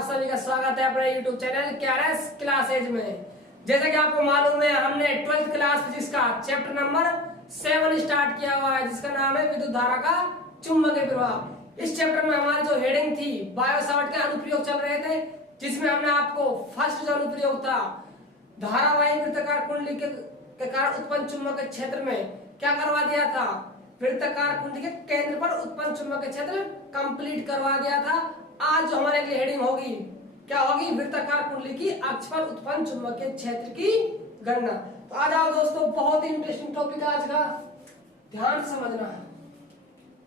आप सभी का स्वागत है अपने YouTube चैनल केआरएस क्लासेज में। जैसा कि आपको मालूम है, हमने 12th क्लास फिजिक्स का चैप्टर नंबर 7 स्टार्ट किया हुआ है, जिसका नाम है विद्युत धारा का चुंबकीय प्रवाह। इस चैप्टर में हमारी जो हेडिंग थी बायो सावर्ट के अनुप्रयोग चल रहे थे, जिसमें हमने आपको फर्स्ट जो अनुप्रयोग था धारावाही वृत्ताकार कुंडली के कारण उत्पन्न चुंबकीय क्षेत्र में क्या करवा दिया था, वृत्ताकार कुंडली के केंद्र पर उत्पन्न चुंबकीय क्षेत्र कंप्लीट करवा दिया था। आज जो हमारे लिए हेडिंग होगी क्या होगी, वृत्ताकार कुंडली की अक्ष पर उत्पन्न चुंबकीय क्षेत्र की गणना। तो आ जाओ दोस्तों, बहुत ही इंटरेस्टिंग टॉपिक आज का, ध्यान से समझना है।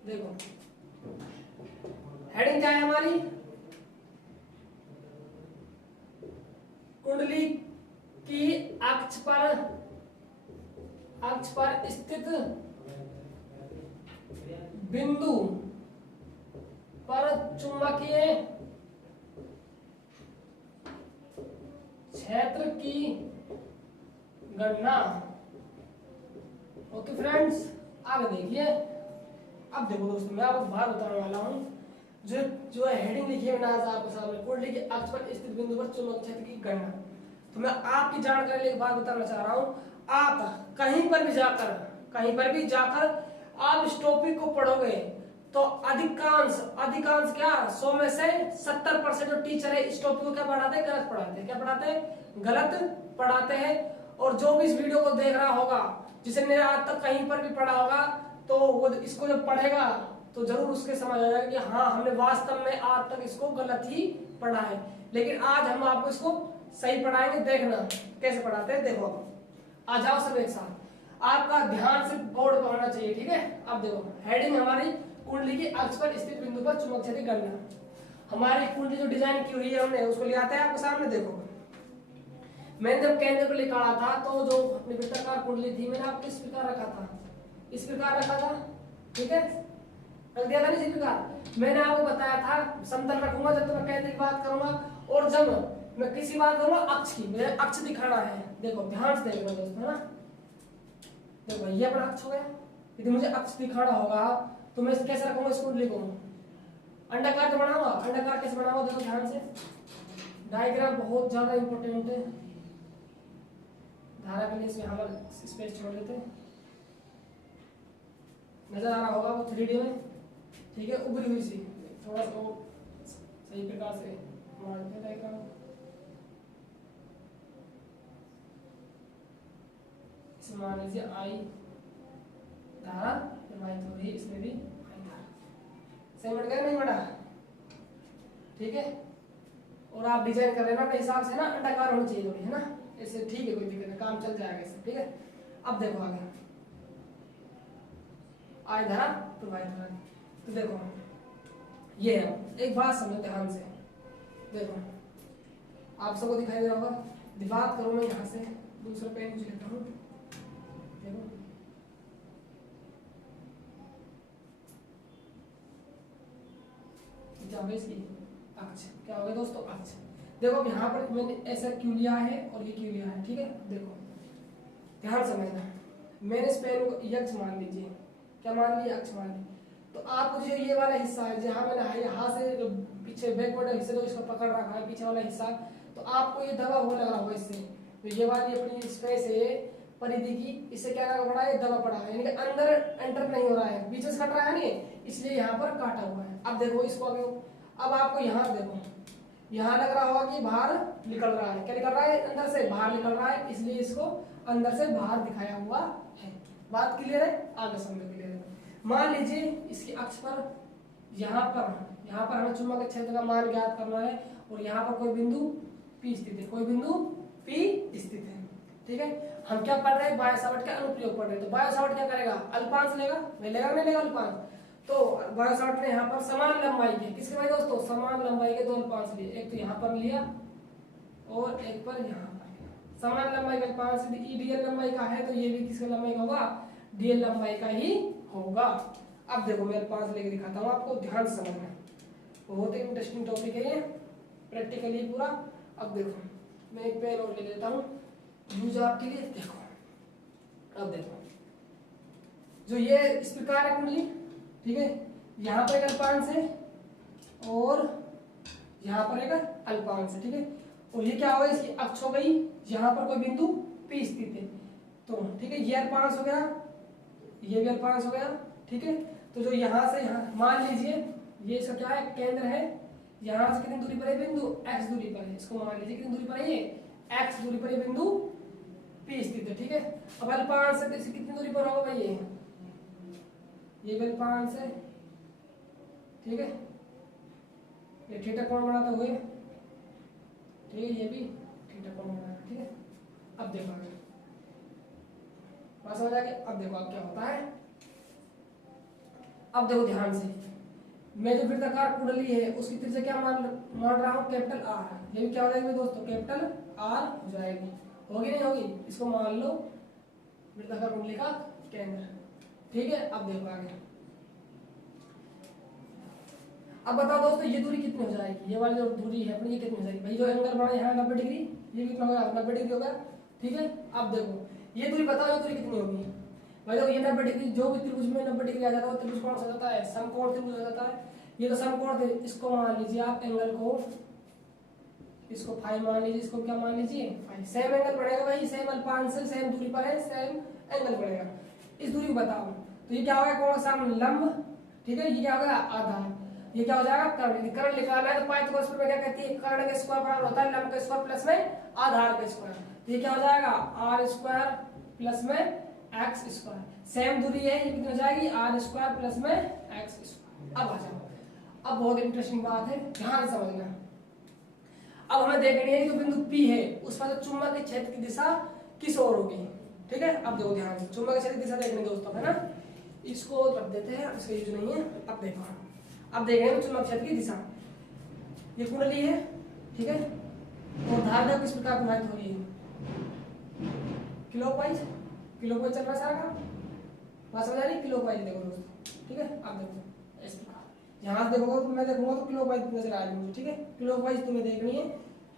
देखो हेडिंग क्या है हमारी, कुंडली की अक्ष पर स्थित बिंदु पर चुंबकीय क्षेत्र की गणना। ओके फ्रेंड्स, आगे देखिए। अब देखो दोस्तों, मैं आपको बात बताने वाला हूं, जो हेडिंग लिखी है मैंने आज आपके सामने, कुंडली के अक्ष पर स्थित बिंदु पर चुंबकीय क्षेत्र की गणना। तो मैं आपकी जानकारी लिए बात बताना चाह रहा हूं, आप कहीं पर भी जाकर आप इस टॉपिक को पढ़ोगे तो अधिकांश क्या 100 में से 70% जो टीचर है इस टॉपिक को क्या पढ़ाते हैं, गलत पढ़ाते हैं। और जो भी इस वीडियो को देख रहा होगा, जिसने आज तक कहीं पर भी पढ़ा होगा, तो वो इसको जब पढ़ेगा तो जरूर उसके समझ आ जाएगा कि हाँ, हमने वास्तव में आज तक इसको गलत ही पढ़ा है। लेकिन आज हम आपको इसको सही पढ़ाएंगे, देखना कैसे पढ़ाते हैं। देखो आ जाओ सब एक साथ, आपका ध्यान से बोर्ड पर होना चाहिए, ठीक है। अब देखो हेडिंग हमारी, कुंडली की अक्ष पर स्थित बिंदु पर चुंबकीय क्षेत्र की गणना। हमारी कुंडली जो डिजाइन की हुई है हमने, उसको ले आते हैं आपके सामने। देखो मैंने जब केंद्र को निकाला था तो जो अपनी वृत्ताकार कुंडली थी, मैंने आपको इस प्रकार रखा था, ठीक है, रख दिया था इसी प्रकार। मैंने आपको बताया था समतल रखूंगा जब तक मैं केंद्र की बात करूंगा, और जब मैं किसी बात करूंगा अक्ष की, मुझे अक्ष दिखाना है। देखो ध्यान से देखना दोस्तों, है ना। देखो ये अपना अक्ष हो गया, यदि मुझे अक्ष दिखाना होगा तो मैं कैसे रखूंगा इस कुंडली को, अंडाकार तो बनाऊंगा। अंडाकार कैसे बनाऊंगा, देखो ध्यान से, डायग्राम बहुत ज्यादा इंपॉर्टेंट है धारा के लिए, इसमें हम स्पेस छोड़ देते हैं। नजर आ रहा होगा वो 3D में, ठीक है, उभरी हुई सी, थोड़ा सा सही प्रकार से मारते हैं डायग्राम। इसमें मान लीजिए आई धारा प्रवाहित हो रही है, इसमें भी आई धारा। सही बढ़ गया, नहीं बढ़ा, ठीक है। और आप डिजाइन कर रहे हैं ना अपने हिसाब से ना, अंडाकार होनी चाहिए थोड़ी, है ना, इससे ठीक है, कोई दिक्कत नहीं, काम चल जाएगा इससे, ठीक है। अब देखो आगे, आई धारा प्रवाहित हो रहा है, तो देखो ये है। एक बात समझो ध्यान से, देखो आप सबको दिखाई दे रहा होगा, बात करूं मैं यहाँ से, दूसरा पेन कुछ लेता हूँ। देखो क्या होगा इसकी अक्ष, क्या होगा दोस्तों, अक्ष। देखो अब यहाँ पर मैंने ऐसा क्यों लिया है और ये क्यों लिया है, ठीक है। देखो ध्यान समझना, मैंने इस पेन को यक्ष मान लीजिए, क्या मान लिया, अक्ष मान ली। तो आपको जो ये वाला हिस्सा है, जहाँ मैंने यहाँ से जो पीछे बैकवर्ड हिस्से, जो इसको पकड़ रखा है पीछे वाला हिस्सा, तो आपको ये दबा हुआ लगा होगा इससे। तो ये वाली अपनी स्पेस है परिधि की, इससे क्या लगा पड़ा है, दबा पड़ा है, यानी कि अंदर एंटर नहीं हो रहा है, बीच से कट रहा है नहीं, इसलिए यहाँ पर काटा हुआ है। अब देखो इसको आगे, अब आपको यहाँ देखो, यहाँ लग रहा होगा कि बाहर निकल रहा है, क्या निकल रहा है, अंदर से बाहर निकल रहा है, इसलिए इसको अंदर से बाहर दिखाया हुआ है। बात क्लियर है, आगे समझो क्लियर है। मान लीजिए इसकी अक्ष पर यहाँ पर हमें चुंबकीय क्षेत्र का मान ज्ञात करना है, और यहाँ पर कोई बिंदु P स्थित है, ठीक है। हम क्या पढ़ रहे हैं, बायो सावर्ट का अनुप्रयोग पढ़ रहे हैं। तो बायो सावर्ट क्या करेगा, अल्पांश लेगा, नहीं लेगा अल्पांश। तो बायो सावर्ट ने यहाँ पर समान लंबाई के, किसके भाई दोस्तों, समान लंबाई के दो अल्पांश लिए, एक तो यहाँ पर लिया और एक पर यहाँ पर लिया। समान लंबाई का अल्पांश यदि डीएल लंबाई का है तो ये भी किसका लंबाई का होगा, डीएल लंबाई का ही होगा। अब देखो मैं अल्पांश लेके दिखाता हूँ आपको, ध्यान से समझना, बहुत ही इंटरेस्टिंग टॉपिक है ये, प्रैक्टिकली पूरा। अब देखो मैं एक पेन और ले लेता हूँ यूज आपके लिए। देखो अब देखो, जो ये इस प्रकार है कुंडली, ठीक है, यहाँ पर एक अल्पांश है और यहाँ पर एक अल्पांश है, ठीक है। और ये क्या होगा, इसकी अक्ष हो गई, यहाँ पर कोई बिंदु P स्थित है, तो ठीक है ये अल्पांश हो गया, ये भी अल्पांश हो गया, ठीक है। तो जो यहाँ से यहाँ मान लीजिए ये इसका क्या है, केंद्र है, यहाँ से कितनी दूरी पर है बिंदु, x दूरी पर है, इसको मान लीजिए कितनी दूरी पर है, ये x दूरी पर ये बिंदु P स्थित है, ठीक है। अब अल्पांश से कितनी दूरी पर होगा भाई, ये भी अल्पांश है, ठीक है। ये थीटा कोण बनाता हुए, ठीक है, ये भी थीटा कोण बनाता, ठीक है। अब देखो बात समझ आ गई। अब देखो अब क्या होता है, अब देखो ध्यान से, मैं जो वृत्ताकार कुंडली है उसकी त्रिज्या क्या मान रहा हूँ, कैपिटल R। ये भी क्या हो जाएगी दोस्तों, कैपिटल R हो जाएगी, होगी नहीं होगी, इसको मान लो वृत्ताकार कुंडली का केंद्र, ठीक है। अब देखो आगे, अब बताओ दोस्तों ये दूरी कितनी हो जाएगी, ये वाली जो दूरी है अपनी ये कितनी हो जाएगी भाई, जो एंगल बना यहाँ 90 डिग्री, ये कितना होगा 90 डिग्री होगा, ठीक है। अब देखो ये दूरी बताओ, ये दूरी कितनी होगी भाई, देखो ये 90 डिग्री, जो भी त्रिभुज में 90 डिग्री आ जाता है वो त्रिभुज कौन सा जाता है, समकोण त्रिभुज हो जाता है। ये तो समकोण थे, इसको मान लीजिए आप एंगल को, इसको फाई मान लीजिए, इसको क्या मान लीजिए फाई, सेम एंगल बढ़ेगा भाई, सेम अल्पांश से सेम दूरी पर है, सेम एंगल बढ़ेगा। इस दूरी को बताओ तो ये क्या होगा, कौन सा लंब, ठीक है, ये क्या होगा आधार, ये क्या हो जाएगा कर्ण। कर्ण निकालना है तो पाइथागोरस में क्या कहती है, कर्ण का स्क्वायर बराबर होता है लंब का स्क्वायर प्लस में आधार का स्क्वायर, तो ये क्या हो जाएगा आर स्क्वायर प्लस में एक्स स्क्वायर, सेम दूरी है, ये कितनी हो जाएगी आर स्क्वायर प्लस में एक्स स्क्वायर। अब आ जाओ, अब बहुत इंटरेस्टिंग बात है, ध्यान से समझना। अब हमें देखनी है जो बिंदु P है उस पर चुंबक के क्षेत्र की दिशा किस ओर होगी, ठीक है। अब देखो ध्यान से, चुंबक के क्षेत्र की दिशा देखनी दोस्तों, है ना, इसको रख देते हैं, इसका यूज नहीं है। अब देखो, अब देख रहे हैं चुंबक क्षेत्र की दिशा, ये कुंडली है, ठीक है, और धारा किस प्रकार प्रभावित हो रही है, क्लॉकवाइज, क्लॉकवाइज चल रहा है सारा काम, बात समझ आ रही है, क्लॉकवाइज देखो दोस्तों, ठीक है। अब देखो इस प्रकार, यहाँ देखोगे तो मैं देखूंगा तो क्लॉकवाइज नजर आ रही है, ठीक है, क्लॉकवाइज तुम्हें देखनी है,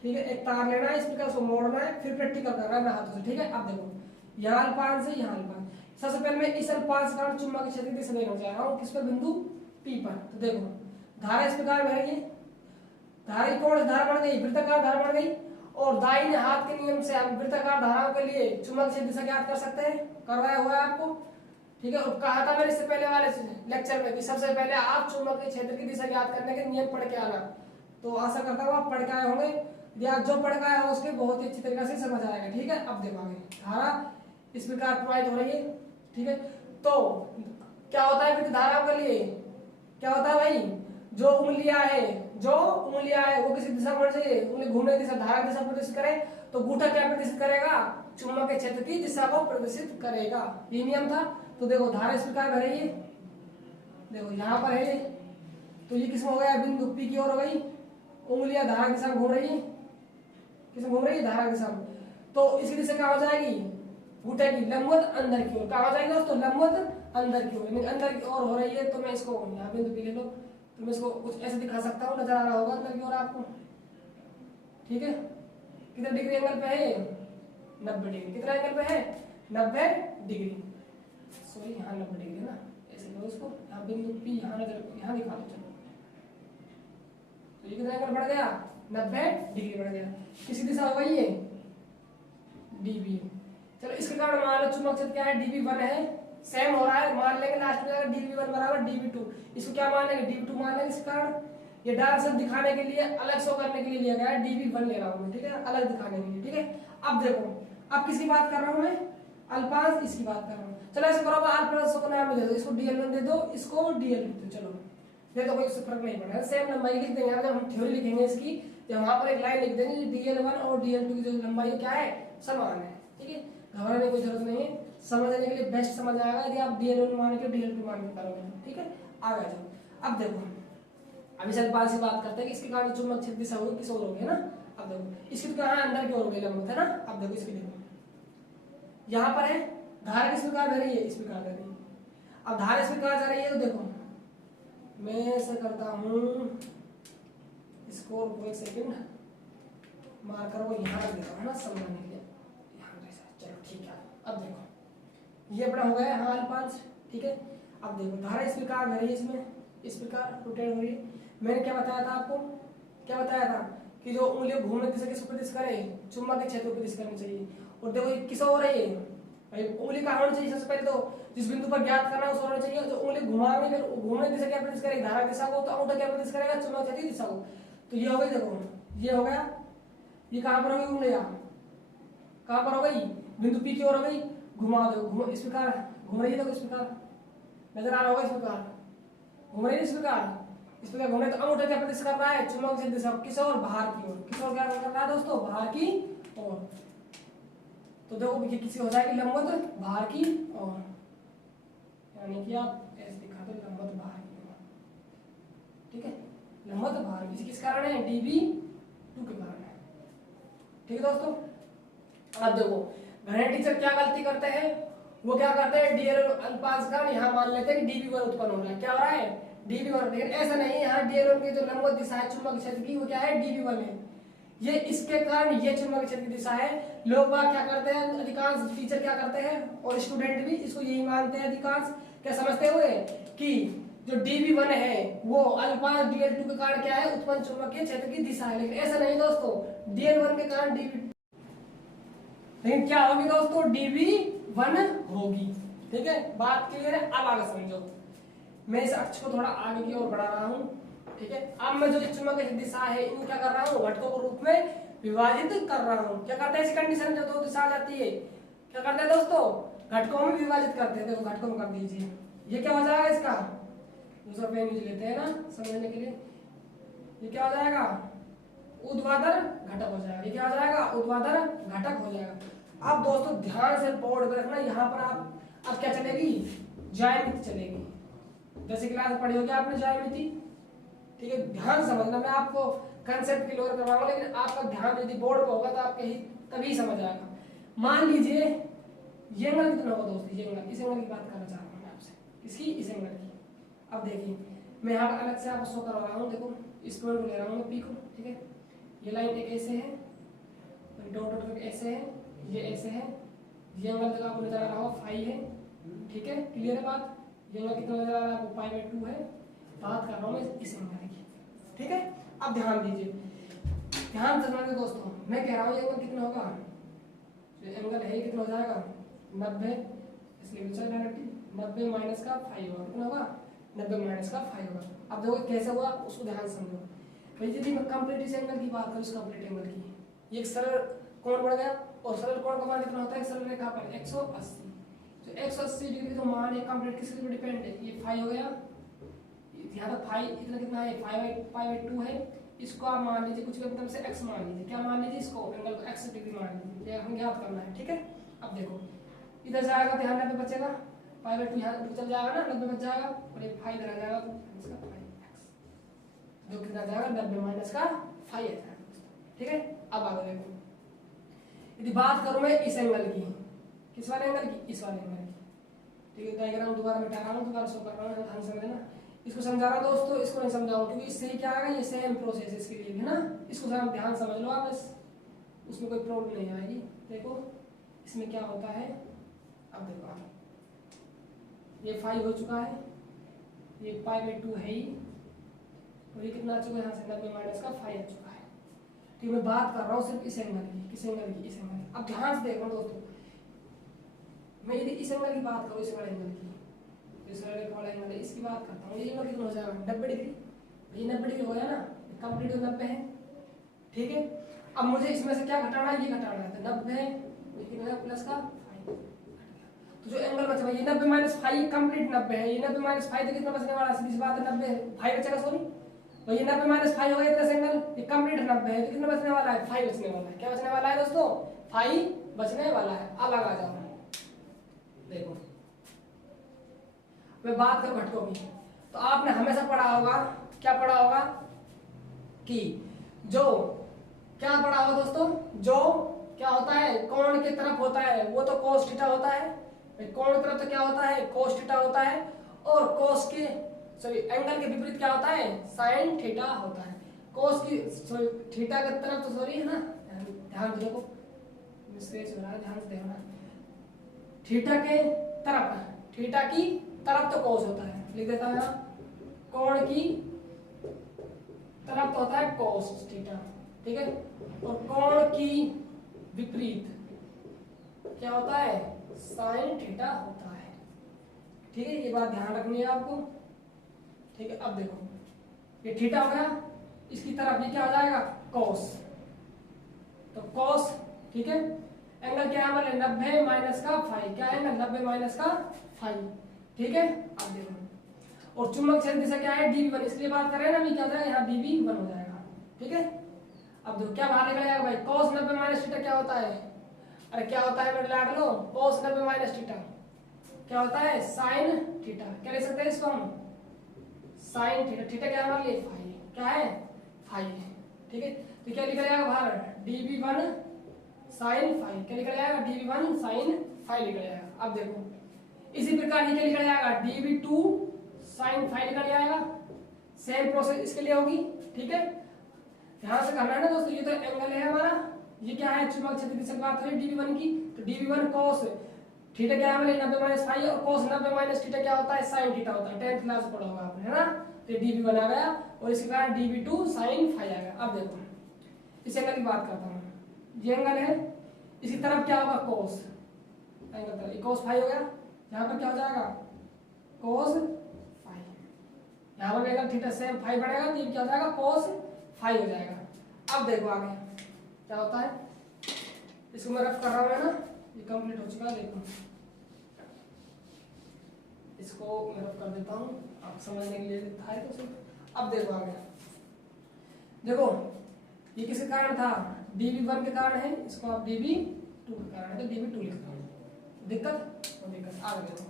ठीक है। एक तार लेना है, इस प्रकार उसको मोड़ना है, फिर प्रैक्टिकल करना है हाथों से, ठीक है। अब देखो यहाँ अल्पांश है, यहाँ अल्पांश, सबसे पहले मैं इस अल्पांश का चुंबक क्षेत्र की दिशा देखना चाह रहा हूँ, किस पर बिंदु P पर। तो देखो धारा इस प्रकार बह रही है, धारा कौन धारा बन गई, वृत्ताकार धारा बन गई, और दाहिने हाथ के नियम से हम वृत्ताकार धाराओं के लिए चुंबक क्षेत्र दिशा ज्ञात कर सकते हैं, करवाया हुआ है आपको, ठीक है। और कहा था मैंने इससे पहले वाले लेक्चर में कि सबसे पहले आप चुंबक के क्षेत्र की दिशा ज्ञात करने के नियम पढ़ के आना, तो आशा करता हूँ आप पढ़ के आए होंगे, या जो पढ़ के आए हो उसके बहुत ही अच्छी तरीके से समझ आएगा, ठीक है। अब देखो आगे, धारा इस प्रकार प्रवाहित हो रही है, ठीक है। तो क्या होता है फिर धाराओं के लिए, क्या होता है भाई, जो उंगलियां है वो किसी दिशा में चाहिए, उंगली घूमने की दिशा, धारा की दिशा प्रदर्शित करे, तो अंगूठा क्या प्रदर्शित करेगा, चुंबक के क्षेत्र की दिशा को प्रदर्शित करेगा, ये नियम था। तो देखो धारा इस प्रकार बह रही है, देखो यहाँ पर है, तो ये किसमें हो गया, बिंदु P की ओर हो गई, उंगलियां धारा की दिशा में घूम रही है, किसमें घूम रही है, धारा की दिशा में, तो इसकी दिशा क्या हो जाएगी, अंगूठे की लंबवत अंदर की ओर, क्या हो जाएगी दोस्तों, लंबवत अंदर की ओर, यानी अंदर की ओर हो रही है। तो मैं इसको यहाँ बिंदु P ले लो, तो मैं इसको कुछ ऐसे दिखा सकता हूँ, नजर आ रहा होगा अंदर की ओर आपको, ठीक है। कितने डिग्री एंगल पे है, 90 डिग्री, कितना एंगल पे है 90 डिग्री, सॉरी यहाँ 90 डिग्री ना, ऐसे लो इसको, यहाँ बिंदु P यहाँ नजर, यहाँ दिखा दो, चलो, तो ये कितना एंगल बढ़ गया, 90 डिग्री बढ़ गया, किसी दिशा हो गई ये DB। चलो इसके कारण मान लो चुंबक क्षेत्र क्या है, DB1 है, सेम हो रहा है, मान लेंगे लास्ट में जाकर DB1 बराबर DB2, इसको क्या मान लेंगे, DB2 मान लेंगे। इस कारण ये डायरेक्शन दिखाने के लिए, अलग शो करने के लिए लिया गया है, DB1 ले रहा हूं मैं, ठीक है, अलग दिखाने के लिए, ठीक है। अब देखो, अब किसकी बात कर रहा हूं मैं, अल्पांश, इसकी बात कर रहा हूं। चलो ऐसे करो, अल्पांश को नाम दे दो, इसको DL1 दे दो, इसको DL2 दे दो, चलो दे दो, कोई फर्क नहीं पड़ रहा है, सेम लंबाई लिख देंगे। जब हम थ्योरी लिखेंगे इसकी, जब वहां पर एक लाइन लिख देंगे, DL1 और DL2 की जो लंबाई क्या है, समान है, ठीक है, घबराने की कोई जरूरत नहीं है, समझने के लिए बेस्ट समझ आएगा यदि आप DL1 मान के DL2 मान के करोगे, ठीक है। आगे आ जाओ, अब देखो, अभी से अल्पांश की बात करते हैं कि इसके कारण चुंबक क्षेत्र दिशा होगी किस ओर होगी, है ना। अब देखो इसकी तो कहाँ अंदर की ओर होगी लंबवत, है ना। अब देखो इसकी, देखो यहाँ पर है, धारा किस प्रकार बह रही है, इस प्रकार बह रही है। अब धारा इस प्रकार जा रही है, तो देखो मैं ऐसा करता हूँ, इसको एक सेकंड मार्कर को यहाँ रख देता हूँ, है ना, समझने के लिए, चलो ठीक है। अब देखो ये अपना हो गया हाँ अल्पांश, ठीक है। अब देखो धारा इस प्रकार बह रही है, इसमें इस प्रकार रोटेट हो रही है। मैंने क्या बताया था आपको क्या बताया था कि जो उंगलियां घूमने दिशा किस प्रदिश करे, चुंबक के क्षेत्र को प्रदिश करनी चाहिए। और देखो ये किस हो रही है भाई, उंगली कहाँ होनी चाहिए सबसे पहले तो जिस बिंदु पर ज्ञात करना है उस होना चाहिए। जो उंगली घुमाएंगे फिर घूमने दिशा क्या प्रदिश करेगी, धारा दिशा को, तो अंगूठा क्या प्रदिश करेगा, चुंबक क्षेत्र की दिशा को। तो ये हो गई, देखो ये हो गया, ये कहाँ पर होगी उंगलियां, कहाँ पर हो गई, बिंदु पी की ओर हो गई। घुमा दो, घुमा इस प्रकार घूम रही है, देखो इस प्रकार नजर आ रहा होगा, इस प्रकार घूम रही है, इस प्रकार घूम रही है। तो अंगूठा क्या प्रदिश कर रहा है, चुंबक क्षेत्र दिशा किस ओर, बाहर की ओर। किस ओर क्या कर रहा है दोस्तों, बाहर की ओर। तो देखो ये किसी हो जाएगी लंबवत बाहर की ओर, यानी कि आप ऐसे दिखा दो लंबवत बाहर की ओर, ठीक है, लंबवत बाहर की। किस कारण है, dv2 के कारण है, ठीक है दोस्तों। अब देखो घने टीचर क्या गलती करते हैं, वो क्या करते हैं, डीएल अल्पांश का यहाँ मान लेते हैं कि dv1 उत्पन्न हो रहा है, क्या हो रहा है, dv1। लेकिन ऐसा नहीं है, यहाँ dl1 की जो लंबवत दिशा है चुंबक क्षेत्र की वो क्या है, dv1 है। ये इसके कारण ये चुंबक क्षेत्र की दिशा है। लोग बाग क्या करते हैं, अधिकांश टीचर क्या करते हैं और स्टूडेंट भी इसको यही मानते हैं, अधिकांश क्या समझते हुए कि जो dv1 है वो अल्पांश dl2 के कारण क्या है, उत्पन्न चुंबकीय क्षेत्र की दिशा है। लेकिन ऐसा नहीं दोस्तों, dl1 के कारण dv, लेकिन क्या होगी दोस्तों, dv1 होगी, ठीक है, बात क्लियर है। अब आगे समझो, मैं इस अक्ष को थोड़ा आगे की ओर बढ़ा रहा हूँ, ठीक है। अब मैं जो चुंबकीय दिशा है इनको क्या कर रहा हूँ, घटकों के रूप में विभाजित कर रहा हूँ। क्या करते हैं इस कंडीशन में, जब दो दिशा आ जाती है क्या करते हैं दोस्तों, घटकों में विभाजित करते हैं। देखो घटकों में कर दीजिए, ये क्या हो जाएगा, इसका दूसरा पेन यूज लेते हैं ना समझने के लिए। ये क्या हो जाएगा, ऊर्ध्वाधर घटक हो जाएगा। ये क्या हो जाएगा, ऊर्ध्वाधर घटक हो जाएगा। अब दोस्तों ध्यान से बोर्ड पर रखना, यहाँ पर आप अब क्या चलेगी, ज्यामिति चलेगी। जैसे क्लास में पढ़ी होगी आपने ज्यामिति, ठीक है, ध्यान समझना। मैं आपको कंसेप्ट क्लियर करवाऊंगा, लेकिन आपका ध्यान यदि बोर्ड पर होगा तो आपके ही तभी समझ आएगा। मान लीजिए ये एंगल कितना होगा दोस्तों, ये एंगल, इस एंगल की बात करना चाह रहा हूँ मैं आपसे, किसकी, इस एंगल की। अब देखिए मैं यहाँ पर अलग से आपको शो करवा रहा हूँ, देखो इस पॉइंट को ले रहा हूँ मैं, पी को, ठीक है। ये लाइन एक ऐसे है, डॉट डॉट करके ऐसे है, ये ऐसे है, ये एंगल देखो आपको नजर आ रहा होगा फाई है, ठीक है, क्लियर है बात। ये एंगल कितना नजर आ रहा है आपको, π/2 है। बात कर रहा हूँ मैं इस एंगल की, ठीक है। अब ध्यान दीजिए, ध्यान से समझिए दोस्तों, मैं कह रहा हूँ ये एंगल कितना होगा, जो एंगल है कितना हो जाएगा, 90, इसलिए चल डायरेक्टली 90 माइनस का फाई होगा, कितना होगा, 90 माइनस का फाई होगा। अब देखो कैसे हुआ उसको ध्यान से समझो भाई। यदि मैं कंप्लीट इस एंगल की बात करूँ, इस कंप्लीट एंगल की, ये एक सरल कोण बढ़ गया, और सरल कोण का मान कितना होता है सरल रेखा पर, 180। तो 180 डिग्री तो मान है कंप्लीट किसके ऊपर डिपेंड है, ये फाई हो गया, यहाँ तक फाई इतना कितना है, π/2 है। इसको आप मान लीजिए कुछ के मतलब से x मान लीजिए, क्या मान लीजिए, इसको एंगल को x डिग्री मान लीजिए, ये हमें ज्ञात करना है, ठीक है। अब देखो इधर जाएगा, ध्यान 90 बचेगा, π/2 यहाँ चल जाएगा ना, 90 बच जाएगा, और ये फाई इधर आ जाएगा, इसका फाई x जो कितना जाएगा, 90 माइनस का फाई है, ठीक है। अब आगे देखो, यदि बात करूं मैं इस एंगल की, किस वाले एंगल की, इस वाले एंगल की, ठीक है। डायग्राम दोबारा मिटा रहा हूँ, दोबारा शो कर रहा हूँ, ध्यान से समझना। इसको समझा रहा दोस्तों, इसको नहीं समझाऊं क्योंकि इससे ही क्या आएगा, ये सेम प्रोसेस है इसके लिए भी, है ना। इसको जरा ध्यान समझ लो आप, बस उसमें कोई प्रॉब्लम नहीं आएगी। देखो इसमें क्या होता है, अब देखो आप, ये फाई हो चुका है, ये π/2 है ही, और ये कितना आ चुका है, यहाँ से 90 माइनस का फाई आ चुका है। ठीक, मैं बात कर रहा हूँ सिर्फ इस एंगल की, किस एंगल की, इस एंगल की। अब ध्यान से देखो दोस्तों, मैं यदि इस एंगल की बात करूँ, इस वाले एंगल की, इस वाला एंगल है, इसकी बात करता हूँ, ये एंगल कितना हो जाएगा, 90 डिग्री। ये 90 डिग्री हो गया ना, कंप्लीट 90 है, ठीक है। अब मुझे इसमें से क्या घटाना है, ये घटाना है, तो 90 ये कितना है प्लस का फाई, तो जो एंगल बचा ये 90 माइनस फाई कंप्लीट 90 है, ये 90 माइनस फाई तो कितना बचने वाला है, सीधी बात है 90 फाई बचेगा, सॉरी, तो ये 90 माइनस फाई हो गया इतना एंगल, ये कंप्लीट 90 है, तो कितना बचने वाला है, फाई बचने वाला है। क्या बचने वाला है दोस्तों, फाई बचने वाला है। अब आ जाओ, देखो मैं बात करूं घटकों की, तो आपने हमेशा पढ़ा होगा, क्या पढ़ा होगा कि जो क्या पढ़ा होगा दोस्तों, जो क्या होता है कोण की तरफ होता है वो तो cos थीटा होता है, कोण की तरफ तो क्या होता है cos थीटा होता है, और cos के सॉरी एंगल के विपरीत क्या होता है sin थीटा होता है। cos की सॉरी थीटा की तरफ तो सॉरी है ना, ध्यान से देखो मिस्टेक हो रहा है, ध्यान से देखना, थीटा के तरफ, थीटा की तरफ तो cos होता है, लिख देता हूं यहाँ कोण की तरफ तो होता है cos थीटा, ठीक है। और कोण की विपरीत क्या होता है, sin थीटा होता है, ठीक है। ये बात ध्यान रखनी है आपको, ठीक है। अब देखो ये थीटा हो गया, इसकी तरफ ये क्या हो जाएगा, cos, तो cos, ठीक है। एंगल क्या है हमारे 90 माइनस का फाई, क्या है 90 माइनस का फाई, ठीक है। अब देखो और चुंबक क्षेत्र दिशा क्या है dv1, इसलिए बात कर रहे हैं ना, अभी क्या हो जाएगा यहाँ dv1 हो जाएगा, ठीक है। अब देखो क्या बाहर निकल आएगा भाई, cos 90 माइनस थीटा क्या होता है, अरे क्या होता है मेरे लाड लो, cos 90 माइनस थीटा क्या होता है, sin थीटा, क्या लिख सकते हैं इसको हम, sin थीटा, थीटा क्या है हमारे लिए फाई, क्या है फाई, ठीक है। तो क्या निकल आएगा बाहर dv1 sin फाई, क्या निकल आएगा dv1 sin फाई निकल आएगा। अब देखो इसी प्रकार ये क्या निकल आएगा dv2 sin फाई निकल आएगा, सेम प्रोसेस इसके लिए होगी, ठीक है। ध्यान से करना है ना दोस्तों, ये तो एंगल है हमारा, ये क्या है चुंबक क्षेत्र दिशा की बात करें dv1 की, तो dv1 cos थीटा क्या है हमारे 90 माइनस फाई, और cos 90 माइनस थीटा क्या होता है, sin थीटा होता है, 10th क्लास पढ़ा होगा आपने, है ना। तो dv1 आ गया और इसके कारण dv2 sin फाई आ गया। अब देखो इस एंगल की बात करता हूँ, ये एंगल है, इसी तरफ क्या होगा cos एंगल तरफ, ये cos फाई हो गया, यहाँ पर क्या हो जाएगा cos फाई, यहाँ पर एंगल थीटा सेम फाई बढ़ेगा तो ये क्या हो जाएगा cos फाई हो जाएगा। अब देखो आगे क्या होता है, इसको मैं रफ कर रहा हूँ, है ना, ये कंप्लीट हो चुका है, देखो इसको मैं रफ कर देता हूँ आप समझने के लिए था है तो। अब देखो आगे, देखो ये किसके कारण था, dv1 के कारण है, इसको आप dv2 के कारण है तो dv2 लिखता हूँ, दिक्कत और दिक्कत। आगे देखो,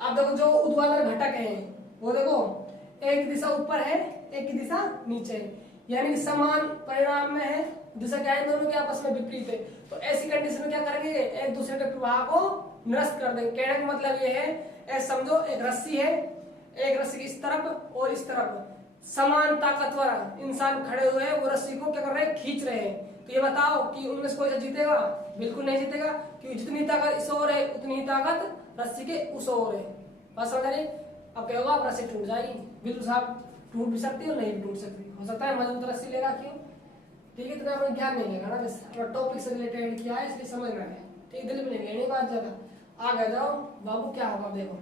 अब देखो जो ऊर्ध्वाधर घटक है वो देखो एक की दिशा ऊपर है एक की दिशा नीचे है, यानी कि समान परिणाम में है, दिशा क्या है दोनों के आपस में विपरीत है, तो ऐसी कंडीशन में क्या करेंगे, एक दूसरे के प्रवाह को निरस्त कर देंगे। कहने का मतलब ये है, ऐसे समझो एक रस्सी है, एक रस्सी इस तरफ और इस तरफ समान ताकतवर इंसान खड़े हुए हैं, वो रस्सी को क्या कर रहे हैं, खींच रहे हैं। तो ये बताओ कि उनमें से कोई सा जीतेगा, बिल्कुल नहीं जीतेगा, क्योंकि जितनी ताकत इस ओर है उतनी ही ताकत रस्सी के उस ओर है। बात समझ रहे, अब क्या होगा, अब रस्सी टूट जाएगी, बिल्कुल साहब टूट भी सकती है और नहीं भी टूट सकती, हो सकता है मजबूत रस्सी ले रखी हो, ठीक है। तो आपने ध्यान नहीं लगा ना, बस टॉपिक से रिलेटेड किया है इसलिए समझना है, ठीक, दिल में नहीं लेनी बात ज्यादा। आगे जाओ बाबू, क्या होगा देखो,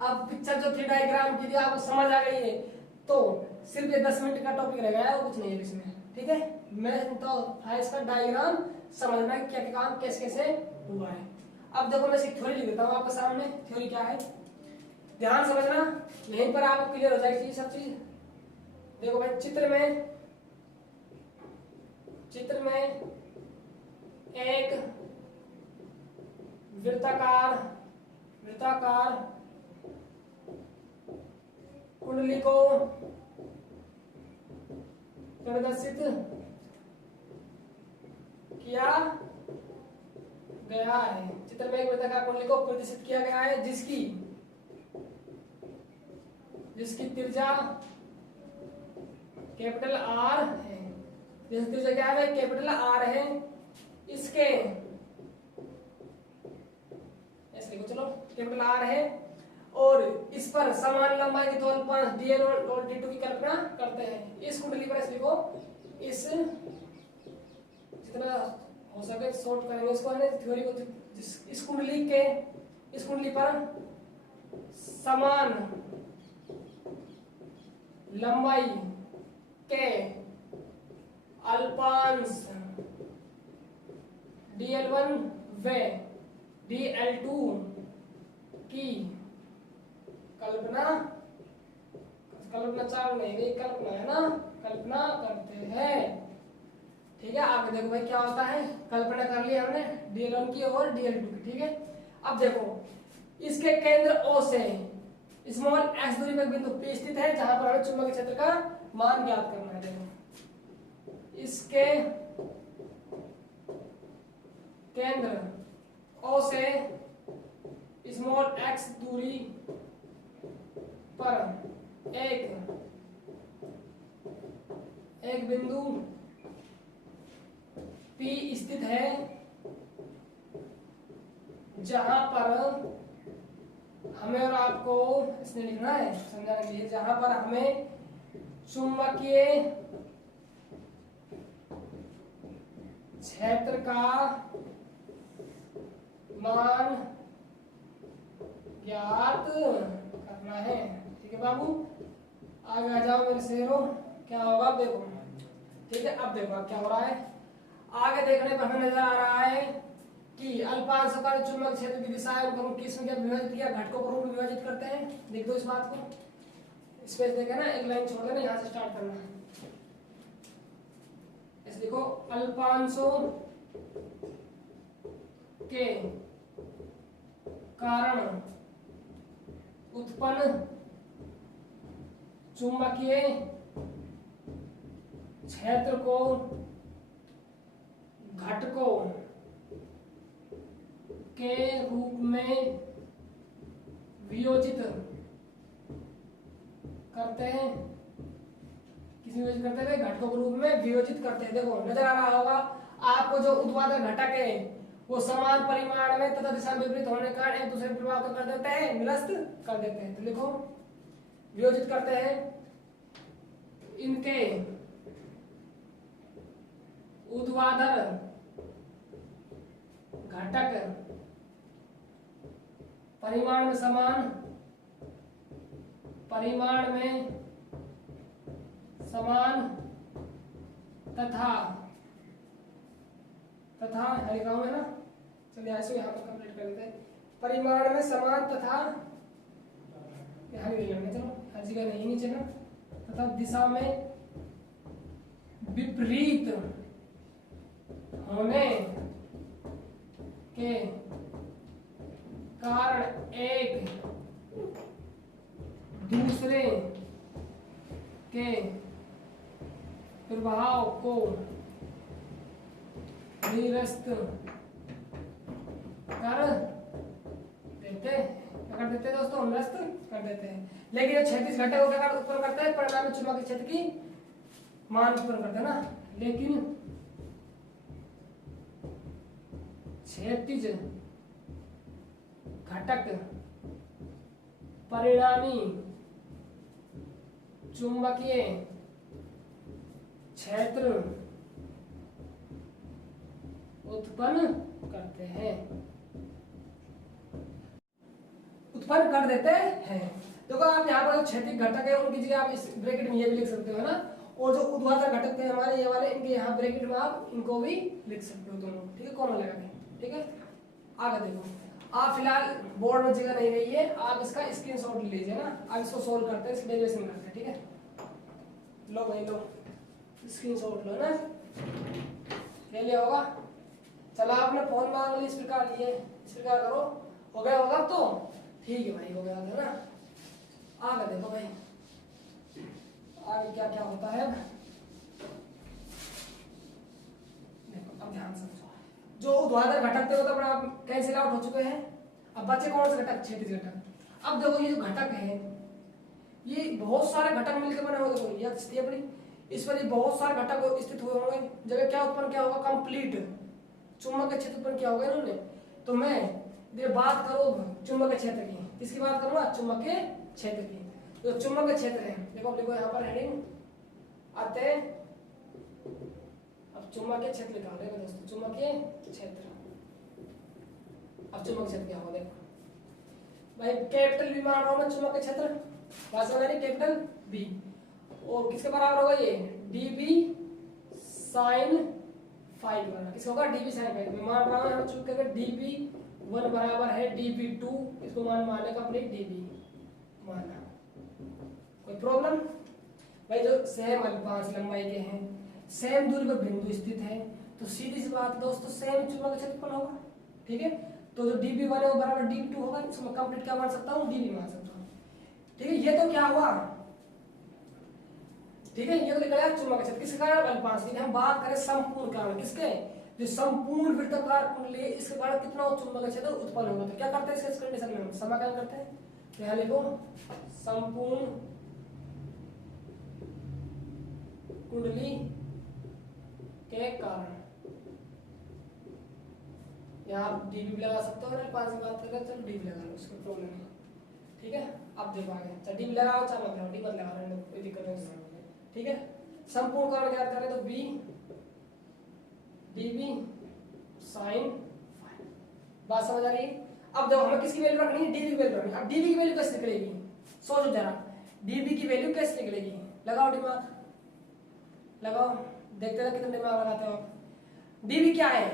अब पिक्चर जो थी डायग्राम की थी आपको समझ आ गई है, तो सिर्फ ये 10 मिनट का टॉपिक रह गया है और कुछ नहीं है इसमें, ठीक है। मैं तो इसका डायग्राम समझना है क्या क्या काम कैसे कैसे हुआ है। अब देखो मैं इसकी थ्योरी लिख देता हूँ आपके सामने, थ्योरी क्या है ध्यान समझना, यहीं पर आपको क्लियर हो जाएगी ये सब चीज। देखो भाई चित्र में एक वृत्ताकार कुंडली को प्रदर्शित किया गया है, चित्र में एक वृत्ताकार कुंडली को प्रदर्शित किया गया है जिसकी त्रिज्या कैपिटल आर है, जिसकी त्रिज्या क्या है, कैपिटल आर है, इसके ऐसे लिखो चलो, कैपिटल आर है और इस पर समान लंबाई के तौर पर dl और d2 की कल्पना करते हैं। इस कुंडली पर ऐसे लिखो, इस जितना हो सके शॉर्ट करेंगे इसको, है थ्योरी को, इस कुंडली पर समान लंबाई के अल्पांश dl1 व dl2 की कल्पना चालू नहीं, कल्पना है ना, कल्पना करते हैं, ठीक है। आगे देखो भाई क्या होता है, कल्पना कर ली हमने dl1 की और dl2 की, ठीक है। अब देखो इसके केंद्र O से स्मॉल x दूरी पर बिंदु P स्थित है, जहां पर हमें चुंबकीय क्षेत्र का मान ज्ञात करना है। देखो इसके केंद्र O से स्मॉल x दूरी पर एक बिंदु P स्थित है, जहां पर हमें और आपको इसमें लिखना है समझाने के लिए, जहां पर हमें चुंबकीय क्षेत्र का मान ज्ञात करना है। ठीक है बाबू, आगे आ जाओ मेरे शेरों। क्या होगा अब देखो। ठीक है, अब देखो क्या हो रहा है। आगे देखने पर हमें नजर आ रहा है कि अल्पांशकार चुंबक क्षेत्र की दिशा है उनको हम किस में क्या विभाजित किया, घटकों को रूप में विभाजित करते हैं। देख दो इस बात को। स्पेस देखे ना, एक लाइन छोड़ देना, यहाँ से स्टार्ट करना है। इस देखो, अल्पांशों के कारण उत्पन्न चुंबकीय क्षेत्र को घटकों के रूप में वियोजित करते हैं। किस में वियोजित करते हैं? घटकों के रूप में वियोजित करते हैं। देखो नजर आ रहा होगा आपको, जो ऊर्ध्वाधर घटक है वो समान परिमाण में तथा दिशा में विपरीत होने के कारण एक दूसरे के प्रभाव को कर देते हैं, निरस्त कर देते हैं। तो देखो वियोजित करते हैं, इनके ऊर्ध्वाधर घटक परिमाण में समान, परिमाण में समान तथा लिखा हुआ है ना, चलिए ऐसे यहाँ पर कंप्लीट कर देते हैं। परिमाण में समान तथा, यहाँ नहीं लिखना, चलो हर जगह नहीं नीचे ना, तथा दिशा में विपरीत होने के कारण एक दूसरे के प्रभाव को निरस्त कर देते, क्या कर देते हैं दोस्तों? निरस्त कर देते हैं। लेकिन ये 36 घटक उत्पन्न करते हैं, परिणामी चुंबकीय क्षेत्र की मान उत्पन्न करते हैं ना। लेकिन 36 घटक परिणामी चुंबकीय क्षेत्र उत्पन्न करते हैं, उत्पन्न कर देते हैं। देखो आप यहाँ पर 36 घटक है, उनकी जगह आप इस ब्रैकेट में ये भी लिख सकते हो ना, और जो ऊर्ध्वाधर घटक थे हमारे ये वाले, इनके यहाँ ब्रैकेट में आप इनको भी लिख सकते हो दोनों। ठीक है, कॉमन लगा के। ठीक है, आगे देखो। आप फिलहाल बोर्ड में जगह नहीं रही है, आप इसका स्क्रीनशॉट ले लीजिए ना। आप इसको सोल्व करते हैं, इसकी डेरिवेशन करते हैं। ठीक है, लो भाई लो, स्क्रीनशॉट लो ना, ले लिया होगा। चलो आपने फोन मांग ली, इस प्रकार लिए, इस प्रकार करो। हो गया होगा तो ठीक है भाई, हो गया है ना। आगे देखो भाई, आगे क्या क्या होता है देखो। अब ध्यान समझो, जो ऊर्ध्वाधर घटक थे वो तो आप कैंसिल आउट हो चुके हैं। अब बचे कौन से घटक? 36 घटक। अब देखो ये जो घटक है, ये बहुत सारे घटक मिलकर बने हुए। देखो ये स्थिति अपनी, इस पर बहुत सारे घटक स्थित हुए होंगे। जब क्या उत्पन्न क्या होगा? कंप्लीट चुंबकीय क्षेत्र उत्पन्न क्या होगा इन्होंने। तो मैं बात करूँ चुंबकीय क्षेत्र की, किसकी बात करूँगा? चुंबकीय क्षेत्र की। तो चुंबकीय क्षेत्र है, देखो देखो यहाँ पर हेडिंग आते। अब चुंबकीय क्षेत्र लिखा है दोस्तों, चुंबकीय क्षेत्र। अब चुंबकीय क्षेत्र क्या होगा देखो भाई, कैपिटल बी मान रहा हूँ मैं चुंबकीय क्षेत्र, भाषा में कैपिटल बी, और किसके बराबर होगा ये? डी बी साइन फाइव बराबर किसका होगा? D B sine five. मैं मान रहा हूँ यहाँ चूक करके डी बी 1 बराबर है डी बी 2, इसको मानने का अपने डी बी माना। कोई प्रॉब्लम? भाई जो सेम अल्पांश लंबाई के हैं, सेम दूरी पर बिंदु स्थित है, तो सीधी सी बात दोस्तों सेम चुंबकीय क्षेत्रफल होगा। ठीक है, तो जो db1 है वो बराबर db2 होगा, इसको मैं कंप्लीट क्या मान सकता हूँ? db मान सकता हूँ। ठीक है, ये तो क्या हुआ? ठीक है, ये तो निकला चुंबकीय क्षेत्र किसके कारण? अल्पांश। लेकिन हम बात करें संपूर्ण कारण, किसके? जो संपूर्ण वृत्ताकार कुंडली, इसके कारण कितना चुंबकीय क्षेत्र उत्पन्न होगा। तो क्या करते हैं इस कंडीशन में? समाकलन करते हैं। तो यहाँ लिखो संपूर्ण कुंडली के कारण, यहाँ आप डीबी भी लगा सकते हो ना, 5 की बात करें चलो डीबी लगा लो, उसका प्रॉब्लम नहीं। ठीक है, अब देखो आगे, चाहे डीबी लगाओ चाहे मत लगाओ, डी मत लगा रहे, कोई दिक्कत नहीं। ठीक है। संपूर्ण कोण ज्ञात करें तो बी डीबी साइन फाई। बात समझ आ रही है? अब देखो हमें किसकी वैल्यू रखनी है, डीबी की वैल्यू रखनी है। अब डीबी की वैल्यू कैसे निकलेगी, सोचो जरा, डीबी की वैल्यू कैसे निकलेगी, लगाओ दिमाग, लगाओ, देखते हैं कितना दिमाग लगाते हो। डीबी क्या है,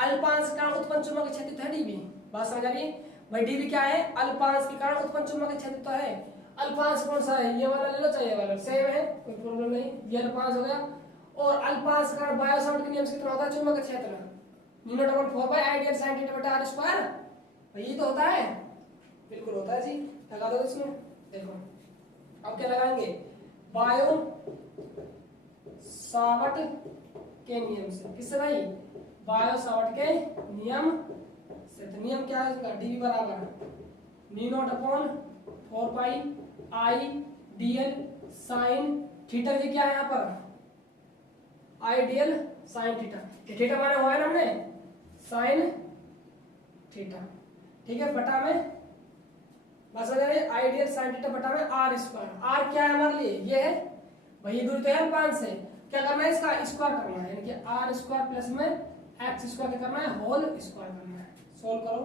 अल्पांश के कारण उत्पन्न चुंबक क्षेत्र है डीबी। बात समझ आ रही है भाई, डीबी क्या है, अल्पांश के कारण उत्पन्न चुंबक क्षेत्र तो है। अल्पांश कौन सा है, ये वाला ले लो चाहे ये वाला, सेम है, कोई प्रॉब्लम नहीं, ये अल्पांश हो गया। और अल्पांश का बायो सावर्ट के नियम से कितना होता है चुंबक क्षेत्र, new not upon 4 pi ideal sin theta बटा r स्क्वायर, ये तो होता है, बिल्कुल होता है जी। लगा दो इसमें, देखो अब क्या लगाएंगे, बायो सावर्ट के नियम से, किससे भाई, बायो सावर्ट के नियम से। तो नियम क्या है इसका, डीवी बराबर new not upon 4 pi I DL sine theta, ये क्या है यहाँ पर, आइडियल साइन थीटा, ये थीटा माने हुआ है ना हमने, साइन थीटा, ठीक है, बटा में, बस हो जाए आइडियल साइन थीटा बटा में आर स्क्वायर। आर क्या है हमारे लिए, ये है भाई, ये दूरी तो है 5 से, क्या करना है इसका स्क्वायर करना है, यानी कि आर स्क्वायर प्लस में एक्स स्क्वायर क्या करना है, होल स्क्वायर करना है। सोल्व करो,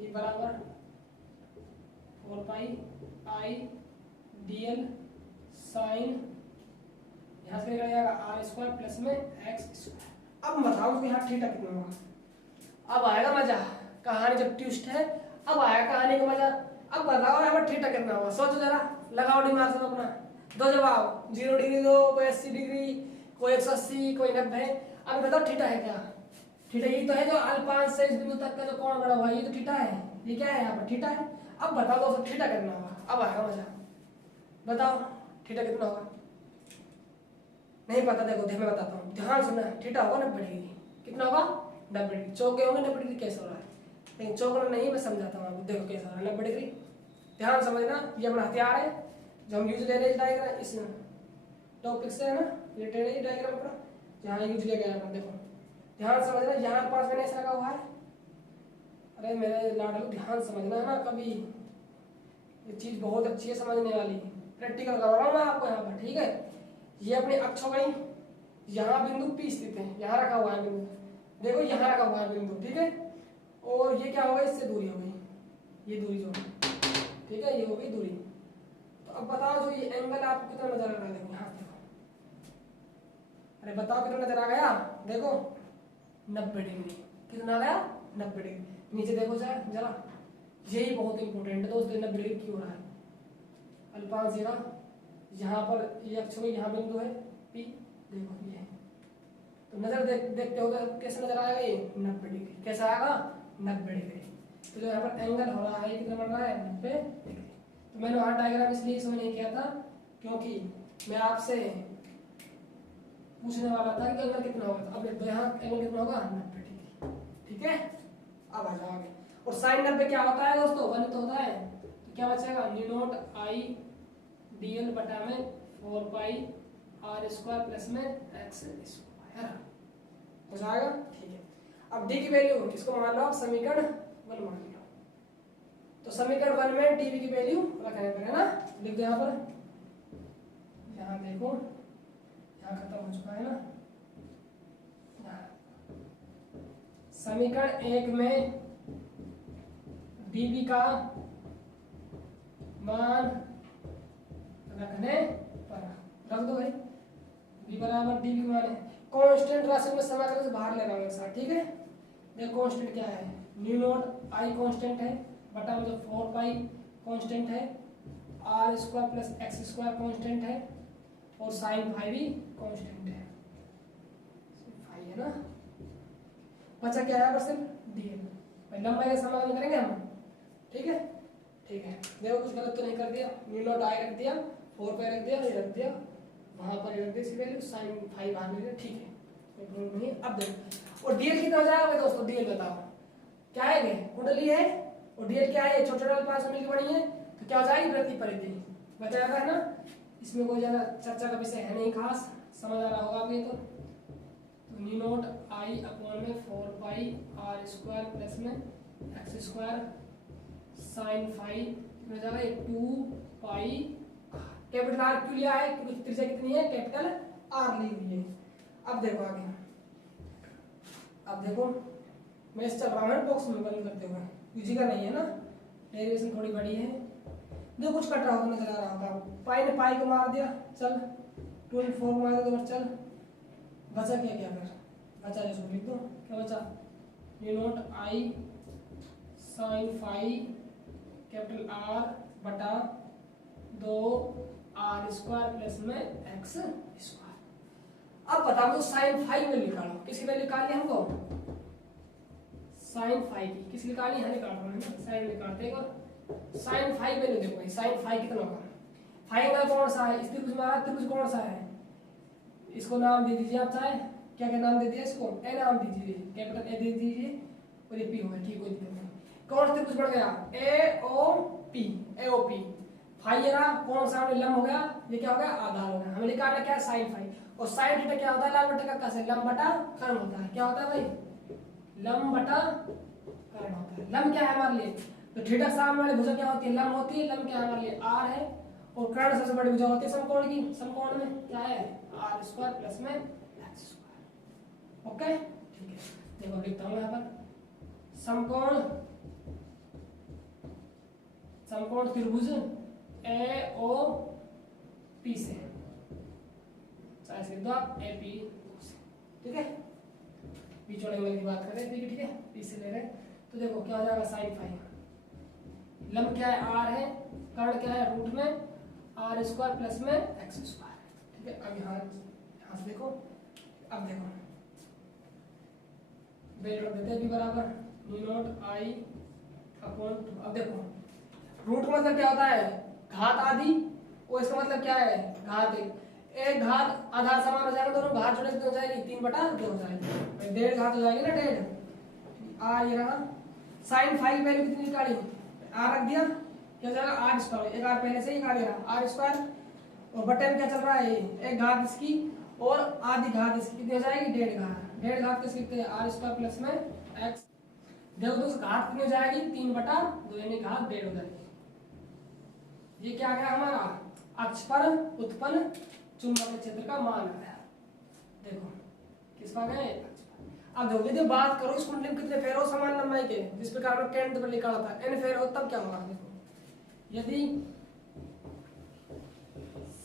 ये बराबर 4 पाई आई डीएल साइन, यहाँ से निकल जाएगा आर स्क्वायर प्लस में एक्स स्क्वायर। अब बताओ कि यहाँ थीटा कितना होगा, अब आएगा मजा, कहानी जब ट्विस्ट है, अब आया कहानी का मजा। अब बताओ यहाँ पर थीटा कितना होगा, सोचो जरा, लगाओ दिमाग से अपना, दो जवाब, 0 डिग्री दो, कोई 80 डिग्री, कोई 180, कोई 90। अब बताओ थीटा है क्या, थीटा यही तो है जो अल्पांश से इस बिंदु तक का जो कोण बना हुआ है, ये तो थीटा है, ये क्या है यहाँ पर थीटा है। अब बताओ दोस्तों थीटा कितना होगा, अब आएगा मजा, बताओ थीटा कितना होगा, नहीं पता, देखो मैं बताता हूँ, ध्यान सुनना, थीटा होगा 90 डिग्री, कितना होगा 90 डिग्री, चौके होंगे 90 डिग्री कैसे हो रहा है, लेकिन चौकना नहीं, मैं समझाता हूँ आपको, देखो कैसा हो रहा है 90 डिग्री, ध्यान समझना, ये अपना हथियार है जो हम यूज ले रहे हैं डायग्राम, इस टॉपिक से है ना, रिलेटेड है डायग्राम का, जहाँ यूज ले गया अपन, देखो ध्यान समझना, यहाँ पास मैंने ऐसा लगा हुआ है, अरे मेरे लाडलू ध्यान समझना है ना, कभी ये चीज बहुत अच्छी है समझने वाली, प्रैक्टिकल करवा रहा हूँ मैं आपको यहाँ पर, ठीक है। ये अपनी अक्ष हो गई, यहाँ बिंदु P स्थित है, यहाँ रखा हुआ है बिंदु, देखो यहाँ रखा हुआ है बिंदु, ठीक है, और ये क्या होगा, इससे दूरी हो गई, ये दूरी जो, ठीक है, ये हो गई दूरी। तो अब बताओ जो ये एंगल आपको कितना नजर आ रहा है, देखो यहाँ देखो, अरे बताओ कितना नजर आ गया, देखो 90 डिग्री, कितना आ गया 90 डिग्री। नीचे देखो जरा, यही बहुत इंपॉर्टेंट है दोस्तों, 90 डिग्री क्यों हो रहा है, अल्पांश यहाँ पर ये अक्ष में, यहाँ बिंदु है P, देखो ये, तो नजर देखते हो तो कैसे नजर आएगा, ये 90 डिग्री, कैसा आएगा 90 डिग्री। तो जो यहाँ पर एंगल हो रहा है ये कितना बन रहा है 90 डिग्री। तो मैंने वहाँ डायग्राम इसलिए इसमें नहीं किया था क्योंकि मैं आपसे पूछने वाला था कि एंगल कितना होगा, अब तो यहाँ एंगल कितना होगा 90 डिग्री, ठीक है। अब आ जाओ आगे, और साइन 90 क्या होता है दोस्तों, गणित होता है, तो क्या बचेगा, न्यू नॉट आई डीएल बटा में 4 पाई आर स्क्वायर प्लस में एक्स स्क्वायर हो जाएगा, ठीक है। अब डी की वैल्यू किसको मान लो आप, समीकरण 1 मान लो, तो समीकरण 1 में डीवी की वैल्यू रखने पर है ना, लिख दो यहाँ पर, यहाँ देखो यहाँ खत्म हो चुका है ना, समीकरण 1 में डीवी का मान रखने पर, रख दो भाई, बी बराबर डी की मान है, कांस्टेंट राशि में समाकलन से बाहर ले रहा हूँ एक साथ, ठीक है। देखो कांस्टेंट क्या है, न्यू नॉट आई कांस्टेंट है, बटा में जो 4 पाई कांस्टेंट है, R square plus X square constant है, और साइन फाई भी कांस्टेंट है, फाई है ना, बचा क्या है बस डीएल, लंबाई का समाकलन करेंगे हम, ठीक है, ठीक है। देखो कुछ गलत तो नहीं कर दिया, न्यू नॉट आई रख दिया, 4 पाई रख दिया, ये रख दिया, वहां पर रख दी इसकी वैल्यू, साइन फाई बाहर ले लिया, ठीक है, कोई प्रॉब्लम नहीं। अब देखो, और डीएल कितना हो जाएगा भाई दोस्तों, डीएल बताओ क्या है, कुंडली है, और डीएल क्या है, छोटे छोटे पास मिलकर बनी है, तो क्या हो जाएगी प्रति परिधि, बता जाता है ना, इसमें कोई ज्यादा चर्चा का विषय है नहीं खास, समझ आ रहा होगा आपको। तो न्यू नॉट आई अपॉन में 4 पाई आर स्क्वायर प्लस में एक्स स्क्वायर साइन फाई हो जाएगा 2 पाई आर, कैपिटल आर क्यों लिया है? क्योंकि त्रिज्या कितनी है? कैपिटल आर ली हुई है। अब देखो आगे, अब देखो मैं इस चल रहा हूँ बॉक्स में बंद करते हुए, यूजी का नहीं है ना, डेरिवेशन थोड़ी बड़ी है। जो कुछ कट रहा होता नजर आ रहा था, पाई ने पाई को मार दिया, चल 24 मार दो, चल बचा क्या? क्या फिर बचा, इसको लिख दो, क्या बचा? U not I sine five capital R बटा 2 आर स्क्वायर प्लस में एक्स स्क्वायर। अब बता दो साइन फाइव में निकालो, किसकी वैल्यू निकालनी है हमको? साइन फाइव की किसकी निकालनी है? निकाल रहा हूं साइन निकालते हैं। साइन फाइव वैल्यू देखो भाई, साइन फाइव कितना होगा? फाइव का कौन सा है? इस त्रिभुज में आ त्रिभुज कौन सा है? इसको नाम दे दीजिए आप, चाहे क्या क्या नाम दे दिया इसको? ए नाम दीजिए, कैपिटल ए दे दीजिए और ये पी होगा, ठीक, कोई दिक्कत नहीं। कौन त्रिभुज बन गया? ए ओ पी, ए ओ पी। फाइव ये रहा, कौन सा लंब हो गया? ये क्या हो गया? आधार हो गया। हमें निकालना क्या है? Sine five. और साइन थीटा क्या होता है? लाल बटे का कस, लंब बटा कर्ण होता है। क्या होता है भाई? लंब बटा कर्ण होता है। लंब क्या है हमारे लिए? तो थीटा सामने वाली भुजा क्या होती है? लंब होती है। लंब क्या है हमारे लिए? आर है। और कर्ण सबसे बड़ी भुजा होती है समकोण की। समकोण में क्या है? आर स्क्वायर प्लस में एक्स स्क्वायर। ओके, ठीक है। देखो लिखता हूं यहां पर, समकोण समकोण त्रिभुज ए ओ पी से, चाहे लिख दो आप ए पी से, ठीक है। बीच वाले वाले की बात कर रहे हैं, ठीक है, पी से ले रहे हैं। तो देखो क्या हो जाएगा? साइन फाइव, लंब क्या है? आर है, कर्ण क्या है? रूट में आर स्क्वायर प्लस में एक्स स्क्वायर, ठीक है। अब यहाँ से देखो, अब देखो वैल्यू रख देते हैं, भी बराबर न्यू नॉट आई अपॉन 2। अब देखो रूट का मतलब क्या होता है? घात आदि, और इसका मतलब क्या है? घात एक घात आधार समान हो जाएगा, दोनों घात जोड़े कितनी हो जाएगी? 3/2 हो जाएगी, डेढ़ घात हो जाएगी ना, डेढ़। आर ये रहा, साइन फाइव वैल्यू कितनी निकाली? आर रख दिया, क्या हो जाएगा? आर स्क्वायर, एक आर पहले से ही निकाल रहा, आर स्क्वायर, और बटे में क्या चल रहा है? एक घात इसकी और आधी घात इसकी, कितनी हो जाएगी? डेढ़ घात। डेढ़ घात किस लिखते हैं? आर स्क्वायर प्लस में एक्स। देखो दोस्तों घात कितनी हो जाएगी? 3/2, यानी घात 1.5 हो जाएगी। ये क्या आ गया हमारा? अक्ष पर उत्पन्न चुंबकीय क्षेत्र का मान आ गया। देखो किस पर गए? अक्ष पर। अब देखो यदि बात करो इस कुंडली में कितने फेर हो समान लंबाई के, जिस प्रकार में केंद्र पर लिखा होता है n फेर हो, तब क्या होगा? देखो यदि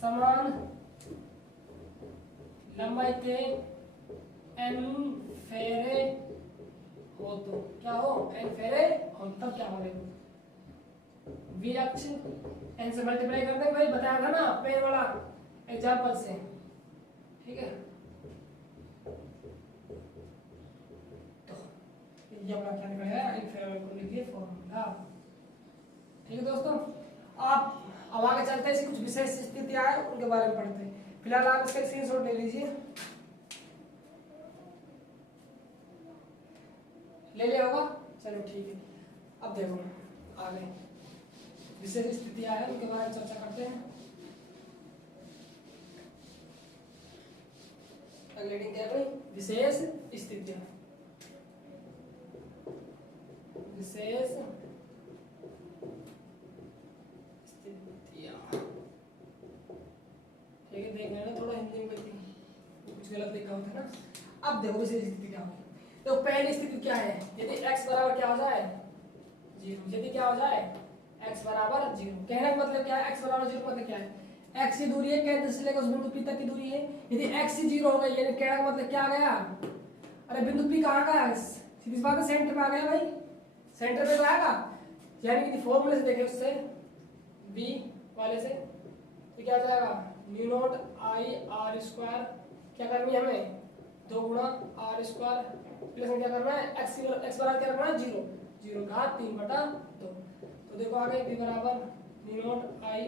समान लंबाई के n फेरे हो तो क्या हो? n फेरे हो तब क्या हो? देखो v अक्ष n से मल्टीप्लाई कर देंगे भाई, बताया था ना पेन वाला एग्जांपल से, ठीक है। तो ये अपना क्या निकलेगा? n फेरे को लिखिए फॉर्मूला, ठीक है दोस्तों। आप अब आगे चलते हैं, कुछ विशेष स्थितियां हैं उनके बारे में पढ़ते हैं। फिलहाल आप इसका स्क्रीनशॉट ले लीजिए, ले लिया होगा, चलो ठीक है। अब देखो आगे विशेष स्थितियां हैं उनके बारे में चर्चा करते हैं। अगले हेडिंग क्या है? विशेष स्थितियां। विशेष स्थितियां, ठीक है। देख लेना थोड़ा हिंदी में, कुछ गलत लिखा होता है ना। अब देखो विशेष स्थिति क्या होगी। तो पहली स्थिति क्या है? यदि x बराबर क्या हो जाए? 0। यदि क्या हो जाए? x बराबर 0। कहने का मतलब क्या है? x बराबर 0 मतलब क्या है? x की दूरी है केंद्र से लेकर उस बिंदु p तक की दूरी है। यदि x ही 0 हो गई, यानी कहने का मतलब क्या आ गया? अरे बिंदु p कहाँ का है? सीधी बात है, सेंटर पे आ गया भाई, सेंटर पे तो आएगा। यानी कि फॉर्मूले से देखें उससे b वाले से, तो क्या आ जाएगा? New not I R square, क्या करनी है हमें? 2 गुणा आर स्क्वायर प्लस में क्या करना है? x बराबर क्या रखना है? 0 घात 3/2। तो देखो आ गई b बराबर new not I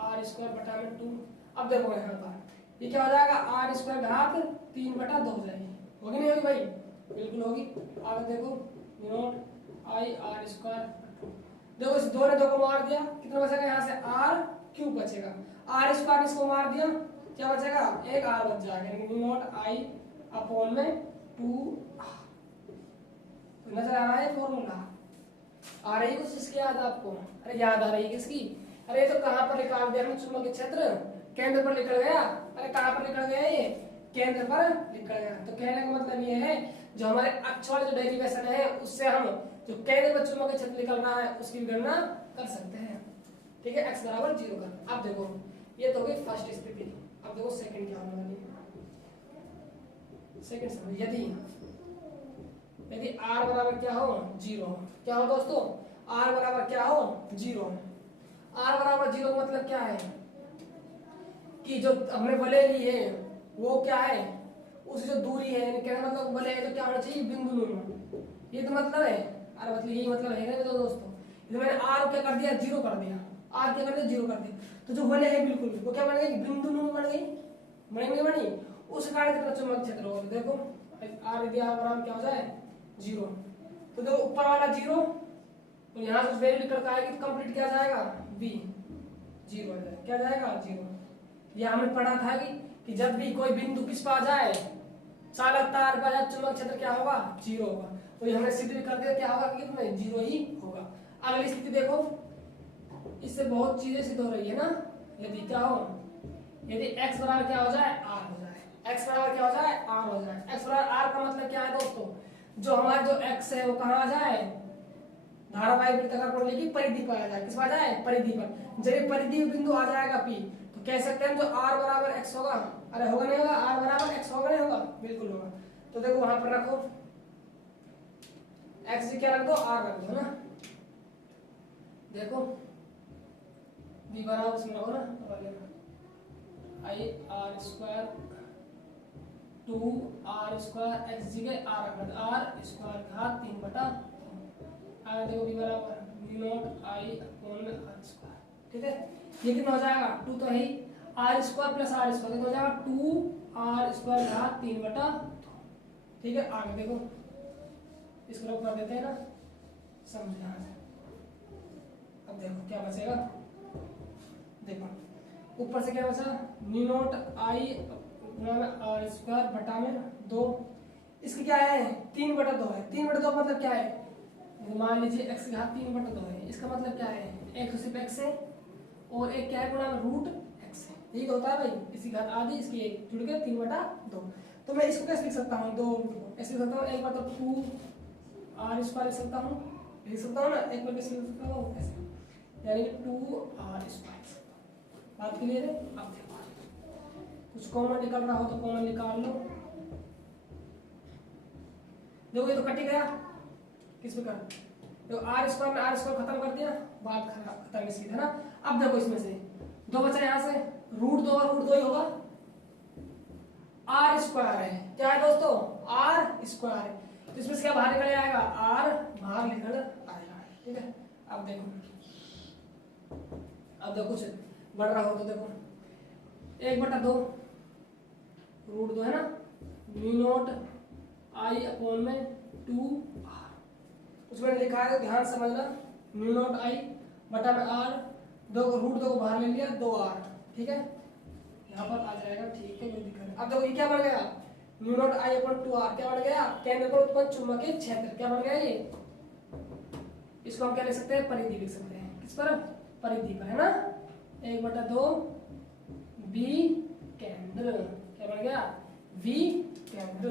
R square बटा में 2। अब देखो यहाँ पर ये क्या हो जाएगा? आर स्क्वायर घात 3/2 हो जाएगी, होगी नहीं होगी भाई? बिल्कुल होगी। आगे देखो new not I R square, देखो इस 2 ने 2 को मार दिया, कितना बचेगा यहाँ से? आर क्यूब बचेगा। आर स्क्वायर इसको मार दिया, क्या बचेगा? एक आर बच जाएगा, यानी न्यू नॉट आई अपॉन में 2। तो नजर आ रहा है फॉर्मूला? आ रही है कुछ इसकी याद आपको? अरे याद आ रही है किसकी? अरे तो कहाँ पर निकाल दिया हमने चुंबकीय क्षेत्र, केंद्र पर निकल गया। अरे कहाँ पर निकल गया ये, केंद्र पर निकल गया। तो कहने का मतलब ये है जो हमारे अक्ष वाले जो डेरिवेशन है उससे हम जो केंद्र पर चुंबकीय क्षेत्र निकल रहा है उसकी गणना कर सकते हैं। ठीक है, x बराबर 0 कर। अब देखो ये तो हो गई फर्स्ट स्थिति। अब देखो सेकंड क्या होने वाली है। सेकंड समझ, यदि r बराबर क्या हो 0, क्या हो दोस्तों, r बराबर क्या हो 0। r बराबर 0 मतलब क्या है कि जो हमने वलय ली है वो क्या है, उसकी जो दूरी है, कहने मतलब वलय है तो क्या होना चाहिए बिंदु न्यूनतम। ये तो मतलब है, अरे मतलब यही मतलब है ना दोस्तों। तो मैंने r क्या कर दिया 0 कर दिया, r क्या कर दिया 0 कर दिया, तो जो वलय है बिल्कुल वो क्या बन गई, बिंदु न्यूनतम बन गई, बनी। उस कारण कितना चुंबकीय क्षेत्र होगा, देखो r यदि r बराबर क्या हो जाए 0, तो देखो ऊपर वाला 0 तो यहाँ से वैल्यू निकल कर आएगी तो कंप्लीट क्या जाएगा b 0 हो जाएगा, क्या जाएगा 0। ये हमने पढ़ा था कि जब भी कोई बिंदु किस पर आ जाए, चालक तार पर आ जाए, चुंबकीय क्षेत्र क्या होगा 0 होगा। तो ये हमने सिद्ध भी कर दिया क्या होगा कि कितना 0 ही होगा। अगली स्थिति देखो, इससे बहुत चीजें सिद्ध हो रही है ना। यदि क्या हो, यदि x बराबर क्या हो जाए r हो जाए, x बराबर क्या हो जाए r हो जाए। x बराबर r का मतलब क्या है दोस्तों, जो हमारा जो x है वो कहाँ आ जाए, धारावाहिक वृत्ताकार प्रणाली की परिधि पर आ जाए। किस पर आ जाए, परिधि पर। जब ये परिधि बिंदु आ जाएगा P तो कह सकते हैं जो r बराबर x होगा, अरे होगा नहीं होगा, r बराबर x होगा नहीं होगा, बिल्कुल होगा। तो देखो वहां पर रखो x क्या रख दो, r रख दो ना। देखो v बराबर इसमें रखो ना, i r square 2r square x जगह r रख दो, r स्क्वायर घात 3 बटा, आगे देखो v बराबर v नॉट i अपॉन में r स्क्वायर। ठीक है, ये कितना हो जाएगा 2 तो है ही, r square plus r square कितना हो जाएगा 2r स्क्वायर घात 3 बटा 2। ठीक है, आगे देखो इसको लोग कर देते हैं ना, समझ यहाँ से। अब देखो क्या बचेगा, देखो ऊपर से क्या बचा न्यू नोट आई r स्क्वायर बटा में 2, इसकी क्या है 3 बटा 2 है। 3 बटा 2 मतलब क्या है, मान लीजिए x की घात 3 बटा 2 है, इसका मतलब क्या है एक तो सिर्फ x है और एक क्या है गुणा में रूट x है, यही तो होता है भाई, इसकी घात आधी इसकी एक जुड़ के 3 बटा 2। तो मैं इसको कैसे लिख सकता हूँ, 2 ऐसे लिख सकता हूँ, एक बार तो 2r स्क्वायर लिख सकता हूँ ना, एक बार कैसे लिख सकता हूँ ऐसे, यानी कि 2r स्क्वायर। बात क्लियर है। अब देखो कुछ कॉमन निकल रहा हो तो कॉमन निकाल लो। देखो ये तो कट ही गया, किस पे कर, तो आर स्क्वायर में आर स्क्वायर खत्म कर दिया, बात खत्म इसकी है ना। अब देखो इसमें से 2 बचा, यहाँ से रूट 2 और रूट 2 ही होगा, आर स्क्वायर है, क्या है दोस्तों आर स्क्वायर है, तो इसमें से क्या बाहर निकल आएगा, आर बाहर निकल आएगा। ठीक है, अब देखो कुछ बढ़ रहा हो तो देखो 1/2 रूट 2 है ना, म्यू नॉट आई अपॉन में 2r, उसमें लिखा है तो ध्यान समझना, म्यू नॉट आई बटा में r, रूट 2 को बाहर ले लिया 2r। ठीक है, यहाँ पर आ जाएगा, ठीक है कोई दिक्कत नहीं। अब देखो ये क्या बन गया, mu not I upon 2r क्या बन गया, केंद्र पर उत्पन्न चुंबकीय क्षेत्र क्या बन गया ये, इसको हम क्या लिख सकते हैं परिधि लिख सकते हैं, किस पर परिधि पर है ना, 1/2 b केंद्र क्या बन गया v केंद्र।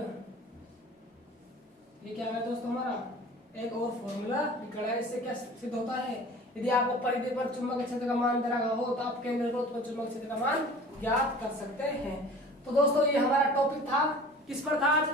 ये क्या है दोस्तों हमारा एक और फॉर्मूला निकला है, इससे क्या सिद्ध होता है, यदि आपको परिधि पर चुंबकीय क्षेत्र का मान दे रहा हो तो आप केंद्र पर उत्पन्न चुंबकीय क्षेत्र का मान ज्ञात कर सकते हैं। तो दोस्तों ये हमारा टॉपिक था, किस पर था आज,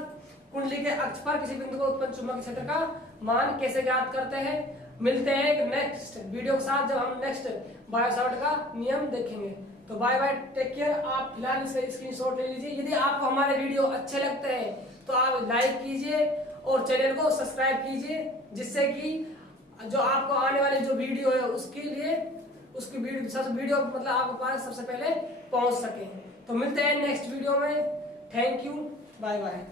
कुंडली के अक्ष पर किसी बिंदु पर उत्पन्न चुंबकीय क्षेत्र का मान कैसे ज्ञात करते हैं। मिलते हैं एक नेक्स्ट वीडियो के साथ जब हम नेक्स्ट बायोसावर्ट का नियम देखेंगे। तो बाय बाय, टेक केयर। आप फिलहाल इसका स्क्रीनशॉट ले लीजिए। यदि आपको हमारे वीडियो अच्छे लगते हैं तो आप लाइक कीजिए और चैनल को सब्सक्राइब कीजिए, जिससे कि जो आपको आने वाली जो वीडियो है उसके लिए उसकी वीडियो मतलब आपके पास सबसे पहले पहुंच सके। तो मिलते हैं नेक्स्ट वीडियो में। Thank you, bye bye.